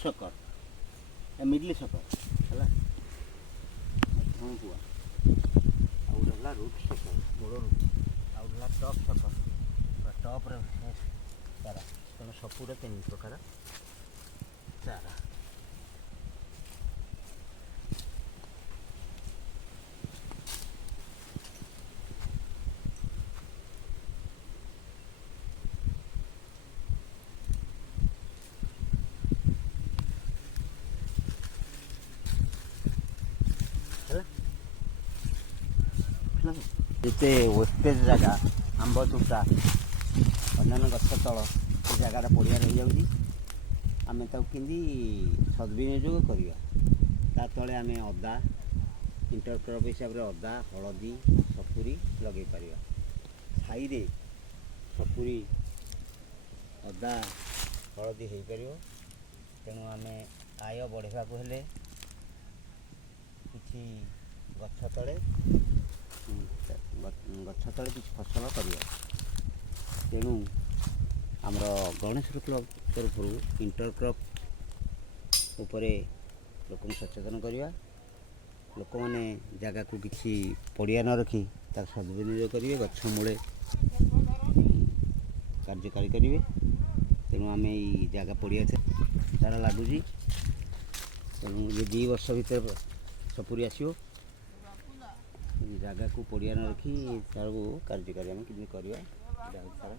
soccer middle soccer ହେଲା ହଁ ପୁଆ ଆଉ ଗୋଟେ ହେଲା ରୁଟ୍ ସକର ମୂଳରୁ ଆଉ ଗୋଟେ ହେଲା ଟପ୍ ସକର ଟପ୍ରେ ଚାରା ତେଣୁ ସପୁର 3 ପ୍ରକାର ଚାରା ଯେତେ ୱେଷ୍ଟେଜ୍ ଜାଗା ଆମ୍ବ ତୁଟା ଅନ୍ୟାନ୍ୟ ଗଛ ତଳ ସେ ଜାଗାଟା ପଡ଼ିଆ ରହିଯାଉଛି ଆମେ ତାକୁ କେମିତି ସଦ୍ବିନିଯୋଗ କରିବା ତା ତଳେ ଆମେ ଅଦା ଇଣ୍ଟରକ୍ରପ୍ ହିସାବରେ ଅଦା ହଳଦୀ ସପୁରି ଲଗାଇ ପାରିବା ଛାଇରେ ସପୁରି ଅଦା ହଳଦୀ ହୋଇପାରିବ ତେଣୁ ଆମେ ଆୟ ବଢ଼ାଇବାକୁ ହେଲେ କିଛି ଗଛ ତଳେ କିଛି ଫସଲ କରିବା ତେଣୁ ଆମର ଗଣେଶ କ୍ଲବ୍ ତରଫରୁ ଇଣ୍ଟରକ୍ରପ୍ ଉପରେ ଲୋକଙ୍କୁ ସଚେତନ କରିବା ଲୋକମାନେ ଜାଗାକୁ କିଛି ପଡ଼ିଆ ନ ରଖି ତାର ସଦ୍ବିନିଯୋଗ କରିବେ ଗଛ ମୂଳେ କାର୍ଯ୍ୟକାରୀ କରିବେ ତେଣୁ ଆମେ ଏଇ ଜାଗା ପଡ଼ିଆ ଚାରା ଲାଗୁଛି ତେଣୁ ଏ 2 ବର୍ଷ ଭିତରେ ସପୁରି ଆସିବ ଜାଗାକୁ ପଡ଼ିଆ ନ ରଖି ତାକୁ କାର୍ଯ୍ୟକାରୀ ଆମେ କେମିତି କରିବା ସାରା